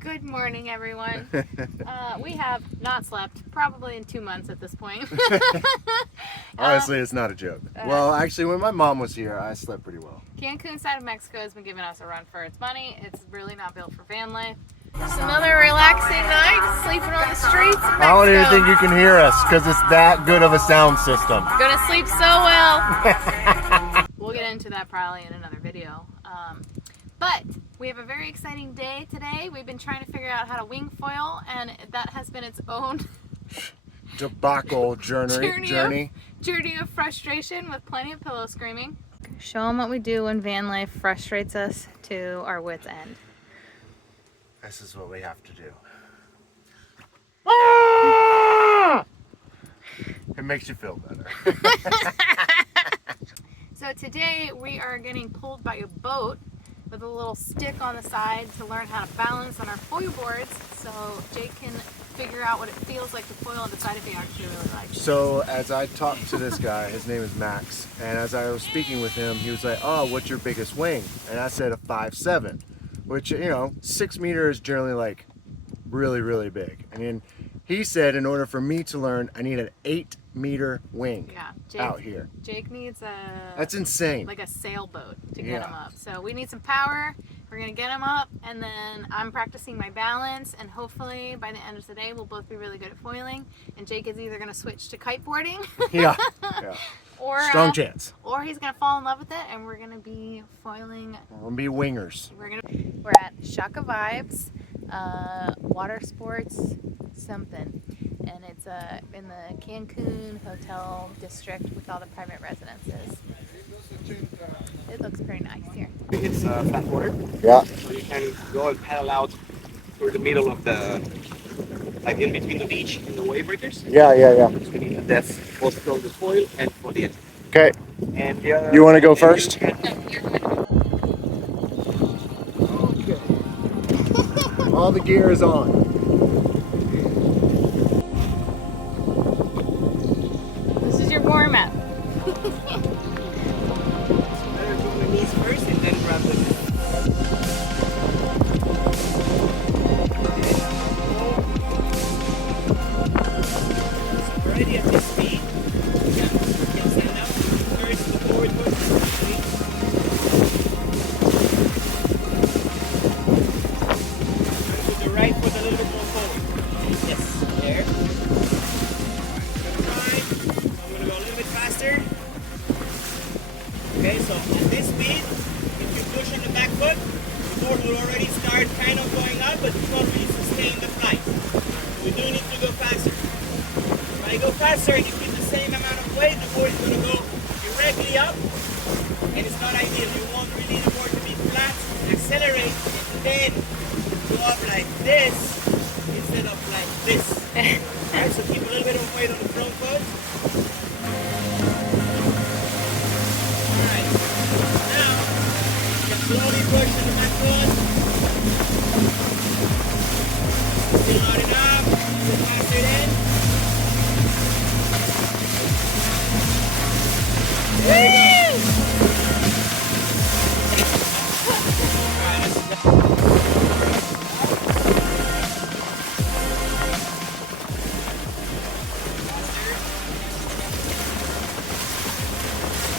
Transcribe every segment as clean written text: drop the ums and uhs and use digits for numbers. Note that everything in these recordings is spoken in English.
Good morning, everyone. We have not slept probably in 2 months at this point. Honestly, it's not a joke. Well, actually, when my mom was here, I slept pretty well. Cancun side of Mexico has been giving us a run for its money. It's really not built for van life. Just another relaxing night, sleeping on the streets of Mexico. I don't even think you can hear us because it's that good of a sound system. Gonna sleep so well. We'll get into that probably in another video. But we have a very exciting day today. We've been trying to figure out how to wing foil, and that has been its own debacle journey of frustration with plenty of pillow screaming. Show them what we do when van life frustrates us to our wits' end. This is what we have to do. It makes you feel better. So today we are getting pulled by a boat with a little stick on the side to learn how to balance on our foil boards, so Jake can figure out what it feels like to foil and decide if he actually really likes it. So as I talked to this guy, his name is Max, and as I was speaking with him, he was like, "Oh, what's your biggest wing?" And I said a 5'7", which, 6 meters is generally like really big. I mean, he said in order for me to learn, I need an 8-meter wing out here. Jake needs that's insane. Like a sailboat to get him up. So we need some power. We're gonna get him up, and then I'm practicing my balance, and hopefully by the end of today we'll both be really good at foiling. And Jake is either gonna switch to kiteboarding. yeah. Or strong chance. Or he's gonna fall in love with it, and we're gonna be foiling. We're gonna be wingers. We're at Shaka Vibes, water sports something, and it's in the Cancun hotel district with all the private residences. It looks pretty nice here. It's flat water. Yeah. So you can go and paddle out through the middle of the, like in between the beach and the wave breakers. Yeah. That's both for the foil and for the engine. Okay. And the other, you want to go first? All the gear is on. This is your warm-up. Better go on the knees first and then grab the net. So already at this speed, you can stand up first the forward push. With the right foot a little bit more forward. Yes, there. I'm going to go a little bit faster. Okay, so at this speed, if you push on the back foot, the board will already start kind of going up, but it's not really sustain the flight. We do need to go faster. If I go faster and you keep the same amount of weight, the board is going to go directly up, and it's not ideal. You want really the board to be flat, accelerate, and then go up like this instead of like this. Alright, so keep a little bit of weight on the front foot. Alright, now you can slowly push to the back foot. Still not enough. Go faster then. There we go.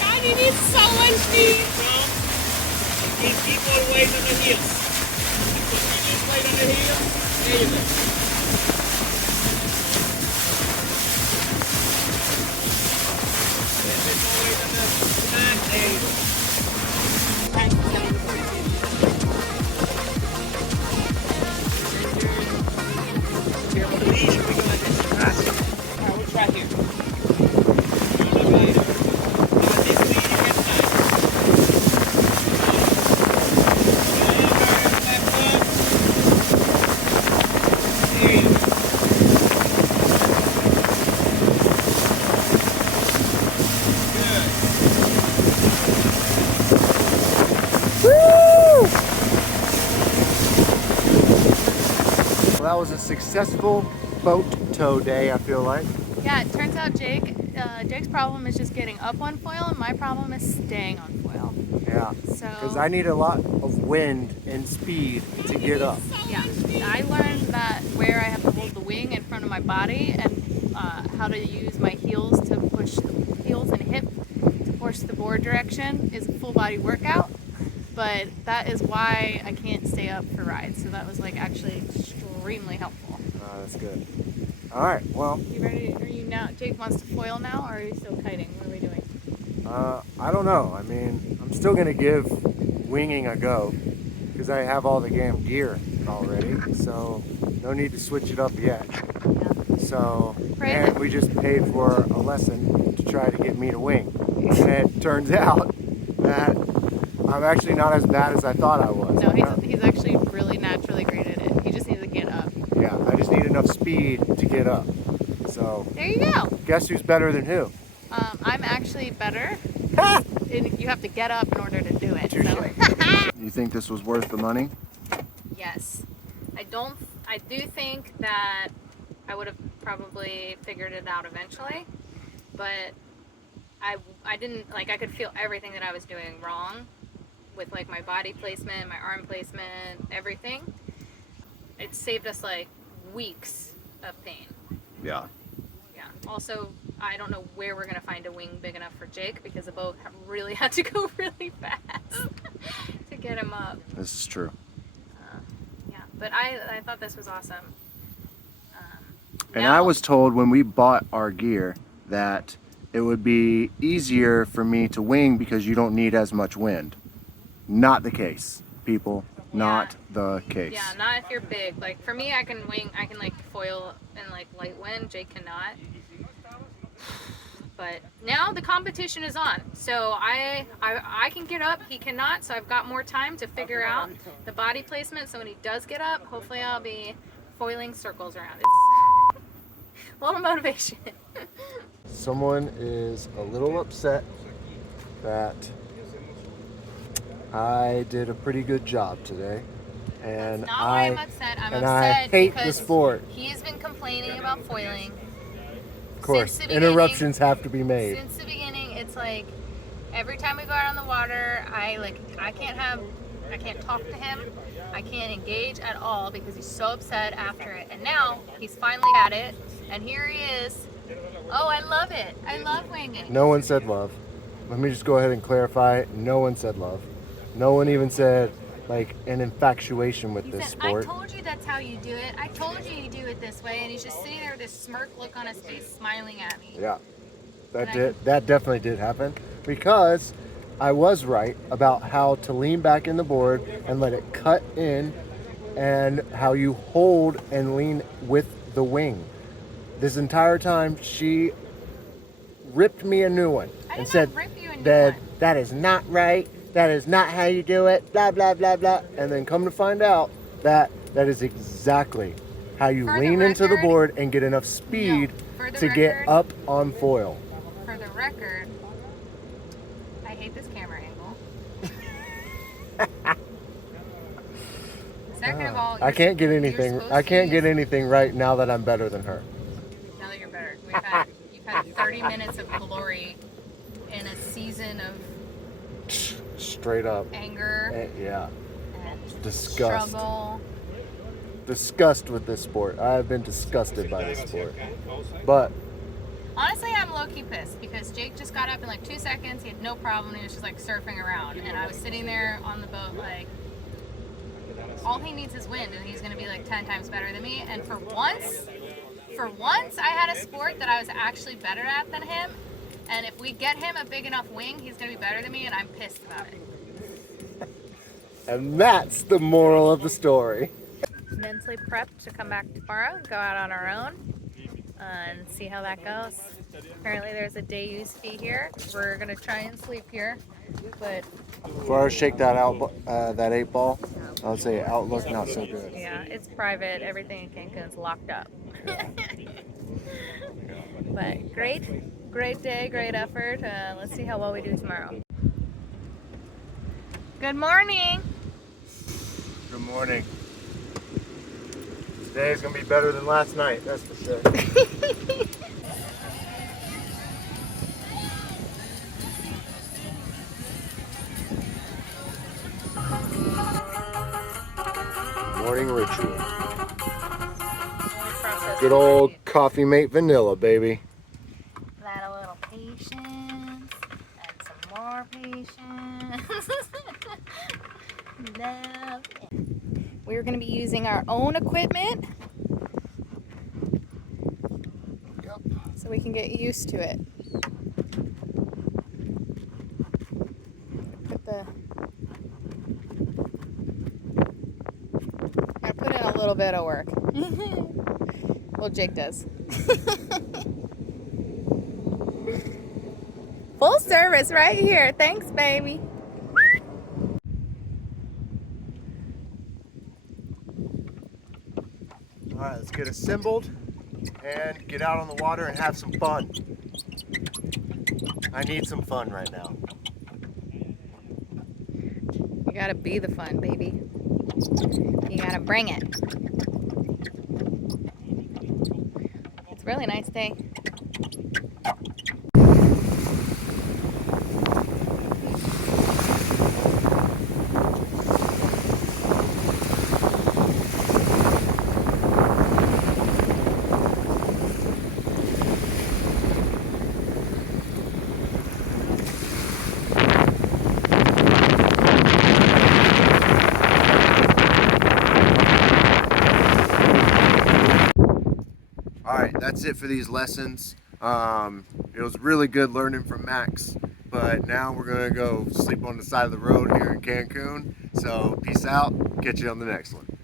God, you need so much speed. Keep all weight on the heels. Keep weight on the heels. There you go. A little bit more weight on the back. There you go. Here on the leash, we go like this. Alright, we'll try here. Well, that was a successful boat tow day, I feel like. Yeah, it turns out Jake's problem is just getting up on foil, and my problem is staying on foil. Yeah, So because I need a lot of wind and speed to get up. yeah, I learned that where I have to hold the wing in front of my body and how to use my heels to push the heels and hip to push the board direction is a full body workout. But that is why I can't stay up for rides. So that was like actually extremely helpful. That's good. All right, well, You ready? Are you now? Jake wants to foil now, or are you still kiting? What are we doing? I don't know. I mean, I'm still gonna give winging a go because I have all the damn gear already. So no need to switch it up yet. Yeah. So, Right. and we just paid for a lesson to try to get me to wing. And it turns out that I'm actually not as bad as I thought I was. No, he's actually really naturally great at it. He just needs to get up. Yeah, I just need enough speed to get up. So, There you go. guess who's better than who? I'm actually better. And you have to get up in order to do it. So. You think this was worth the money? Yes. I do think that I would have probably figured it out eventually, but I didn't, like, I could feel everything that I was doing wrong with, like, my body placement, my arm placement, everything. It saved us, like, weeks of pain. Yeah. Yeah. Also, I don't know where we're gonna find a wing big enough for Jake because the boat really had to go really fast to get him up. This is true. Yeah, but I thought this was awesome. And Now- I was told when we bought our gear that it would be easier for me to wing because you don't need as much wind. Not the case, people. Not the case. Yeah, not if you're big. Like for me, I can wing, I can like foil in like light wind. Jake cannot. But now the competition is on, so I can get up. He cannot, so I've got more time to figure out the body placement. So when he does get up, hopefully I'll be foiling circles around. It's a little motivation. Someone is a little upset that I did a pretty good job today. And Not why I'm upset. I'm and upset I hate the because sport. he's been complaining about foiling. Of course, Since the beginning. interruptions have to be made. Since the beginning, it's like every time we go out on the water, I can't talk to him. I can't engage at all because he's so upset after it. And now he's finally at it, and here he is. Oh, I love it. I love winging. No one said love. Let me just go ahead and clarify. No one said love. No one even said like an infatuation with He this said, sport. I told you that's how you do it. I told you you do it this way. And he's just sitting there with this smirk look on his face, smiling at me. Yeah, And that definitely did happen because I was right about how to lean back in the board and let it cut in, and how you hold and lean with the wing. This entire time she ripped me a new one I and did said not rip you a new that one. that is not right. That is not how you do it. Blah blah blah blah. And then come to find out that that is exactly how you For the lean into the record- board and get enough speed for the to get record- up on foil. For the record, I hate this camera angle. Second of all, I can't get anything. supposed I to can't get use- anything right now that I'm better than her. Now that you're better, you've had 30 minutes of glory in a season of Straight up. anger Yeah. and Disgust. struggle. Disgust with this sport. I have been disgusted by this sport. But Honestly, I'm low-key pissed because Jake just got up in like 2 seconds. He had no problem. He was just like surfing around, and I was sitting there on the boat like, all he needs is wind, and he's gonna be like 10 times better than me. And for once, I had a sport that I was actually better at than him. And if we get him a big enough wing, he's gonna be better than me, and I'm pissed about it. and that's the moral of the story. Mentally prepped to come back tomorrow, go out on our own, and see how that goes. Apparently there's a day use fee here. We're gonna try and sleep here, but Before I shake that out, that 8-ball, I would say outlook not so good. yeah, it's private. Everything in Cancun's locked up. But great day, great effort. Let's see how well we do tomorrow. Good morning. Good morning. Today is gonna be better than last night. That's for sure. Morning ritual. Processed Good old food. coffee mate vanilla, baby. That a little patience and some more patience. Love. We're going to be using our own equipment so we can get used to it. Gotta put in a little bit of work. Well, Jake does. Full service right here. Thanks, baby. All right, let's get assembled and get out on the water and have some fun. I need some fun right now. You gotta be the fun, baby. You gotta bring it. It's a really nice day. Alright, that's it for these lessons. It was really good learning from Max, but now we're going to go sleep on the side of the road here in Cancun. So peace out, catch you on the next one.